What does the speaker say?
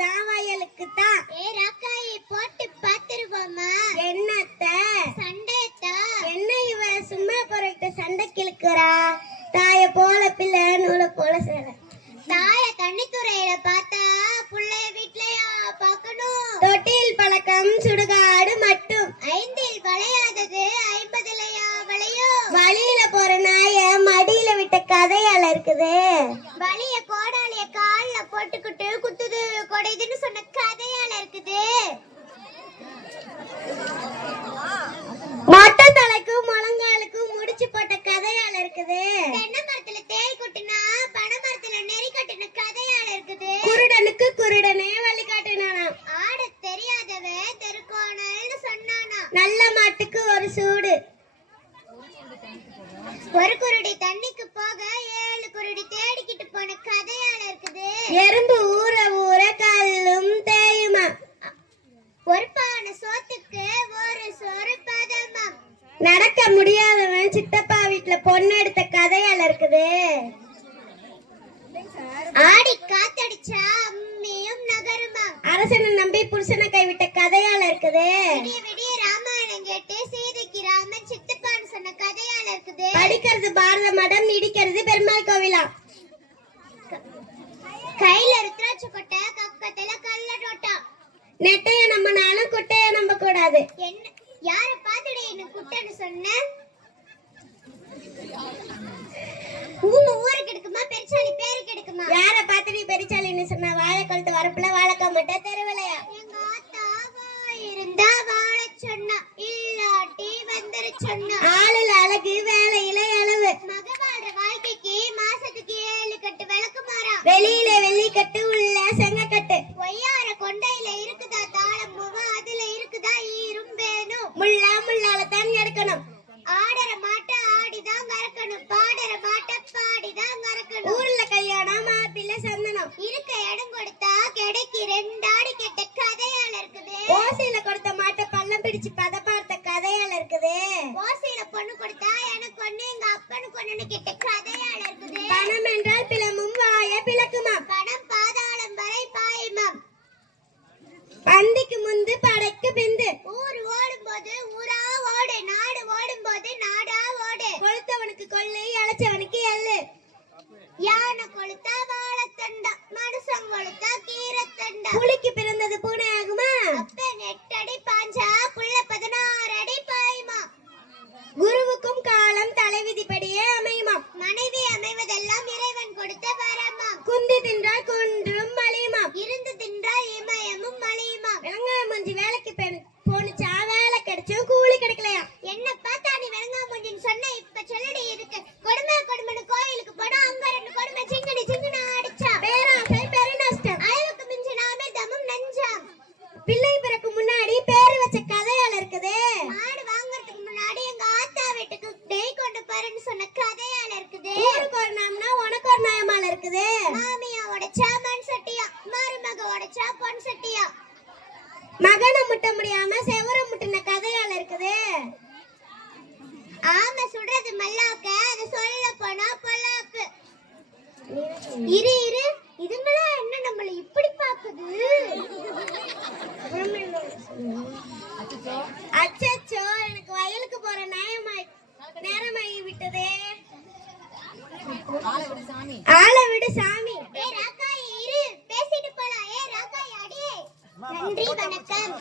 தான் வயலுக்கு தான். ராக்காயை போட்டு பாத்துருவோமா? என்னத்த சண்டையத்தா? என்ன இவ சும்மா பொருட்டு சண்டை கிழக்குறா? தாய போல பிள்ளை நூலை போல சேர. தாய தண்ணித்துறையில பார்த்தா புள்ளைய வீட்லயா பார்க்கணும்? தொட்டில் பழக்கம் சுடுகாடு மட்டும். 5இல் வளையாதது 50லயா வளையும்? வழியில போற நாய மடியில விட்ட கதையால இருக்குது. வலிய கோடாலிய கால்ல போட்டுக்கிட்டு குத்துது கொடைதுன்னு சொன்ன கதையால இருக்குது. மொட்டை தலைக்கும் முழங்காலுக்கும் முடிச்சு போட்ட கதையால இருக்குது. தென்னை மரத்துல தேய் கொட்டினா பனை மரத்துல நெறி கட்டின கதையால இருக்குது. குருடனுக்கு குருடனே வழி காட்டினானா. ஆட தெரியாதவ தெருக்கோணல்னு சொன்னானா. நல்ல மாட்டுக்கு ஒரு சூடு. ஒரு குருடி தண்ணிக்கு போக 7 குருடி தேடிக்கிட்டு போன கதையால இருக்குது. எறும்பு ஊற ஊற கல்லும் தேயுமா. ஒரு பானை சோத்துக்கு ஒரு சொரு பதமா. நடக்க முடியாதவன் சித்தப்பா வீட்டுல பொண்ணு எடுத்த கதையால இருக்குது. ஆடி காத்தடிச்சா அம்மியும் நகருமா. அரசனை நம்பி புருஷனை கைவிட்ட கதையால இருக்குது. விடிய விடிய ராமாயணம் கேட்டு சீதைக்கு ராமன் சித்தப்பான்னு சொன்ன கதையால இருக்குது. படிக்கிறது பாரத மடம், இடிக்கிறது பெருமாள் கோவிலா. கையில ருத்ராட்ச கொட்டை கக்கத்துல கல்ல நோட்டா. நெட்டைய நம்பினாலும் குட்டைய நம்ப கூடாது. என்ன யார பாத்துடே என்ன குட்டன்னு சொன்ன? ஊருக்கு எடுக்குமா பெருச்சாலி பேருக்கு எடுக்குமா? யார பார்த்து நீ பெருச்சாலின்னு சொன்ன? வாழை கொளுத்து வரப்புல வாழைக்கா மட்டும் தெருவிலையா? எங்க ஆத்தாவா இருந்தா வாழ சொன்னா, இல்லாட்டி வந்துர சொன்னா. ஆளுல அழகு வேலையில அளவு. மகவாழ்ற வாழ்க்கைக்கு மாசத்துக்கு 7 கட்டு விளக்கு மாறா. வெளியில வெள்ளி கட்டு உள்ள செங்க கட்டு. ஒய்யார கொண்டையில இருக்குதா தாளம் பூவா, அதுல இருக்குதா ஈரும் வேணும். முள்ளால தான் எடுக்கணும். ஆடற மாட்ட ஆடிதான் மறக்கணும், பாடற மாட்ட பாடிதான் மறக்கணும். ஊர்ல கல்யாணம் மாப்பிள்ளை சந்தனம். இருக்க இடம் கொடுத்தா கிடைக்கு 2 ஆடி கெட்ட கதையால இருக்குது. ஓசையில கொடுத்த மாட்டை பள்ளம் பிடிச்சு பத பார்த்த கதையால இருக்குது. ஓசையில பொண்ணு கொடுத்தா எனக்கு ஒண்ணு எங்க அப்பனுக்கு ஒண்ணுன்னு கெட்ட கதையால இருக்குது. பணம் என்றால் பிளமும் வாய பிளக்குமா. பணம் பாதாளம் வரை பாயுமாம். பந்திக்கு முந்து படைக்கு பிந்து. ஊர் ஓடும் போது ஊரா ஓடு, நாடு ஓடும் போது நாடா ஓடு. கொளுத்தவனுக்கு கொள்ளு, இளைச்சவனுக்கு எள்ளு. யானை கொளுத்தா வாழைத்தண்டா, மனுஷன் கொளுத்தா கீரைத்தண்டா. புலிக்கு பிறந்தது பூனை ஆகுமா? அப்ப 8 அடி பாஞ்சா புள்ள 16 அடி பாயுமா. குருவுக்கும் காலம் தலைவிதிப்படியே அமையுமா. மனைவி அமைவதெல்லாம் இறைவன் கொடுத்த வரமா. குந்தி தின்றால் குன்றும் மலியுமா. இருந்து தின்றால் இமயமும் மலியுமா. வெங்காய மஞ்சி வேலைக்கு போனுச்சா, வேலை கிடைச்சும் கூலி கிடைக்கலையா? என்ன பார்த்தா நீ வெங்காய மஞ்சின்னு சொன்ன, இப்ப சொல்லடி இருக்கு. கொடுமைன்னு கோயிலுக்கு போனா அங்க 2 கொடுமை சிங்கடி அடிச்சா. பேராசை பெரு நஷ்டம். அளவுக்கு மிஞ்சினாமே தமும் நஞ்சாம். பிள்ளை பிறக்கு முன்னாடி பேரு வச்ச கதையால இருக்குது. மாடு வாங்குறதுக்கு முன்னாடி எங்க ஆத்தா வீட்டுக்கு நெய் கொண்டு பாருன்னு சொன்ன கதையால இருக்குது. ஊருக்கு ஒரு நாயம்னா உனக்கு ஒரு நாயமால இருக்குது. மாமியா உடைச்சா மண் சட்டியா, மருமக உடைச்சா பொன் சட்டியா. மகனை முட்ட முடியாம செவர முட்டின கதையால இருக்குது. ஆமை சுடுறது மல்லாக்க, அது சொல்ல போனா பொல்லாப்பு. இரு இதுங்களா என்ன நம்மள இப்படி பாக்குது? அச்சச்சோ, எனக்கு வயலுக்கு போற நேரமாகி விட்டதே. ஆளை விடு சாமி. ராக்காய் இரு, பேசிட்டு போலாம். ராக்காய் அடியே. நன்றி, வணக்கம்.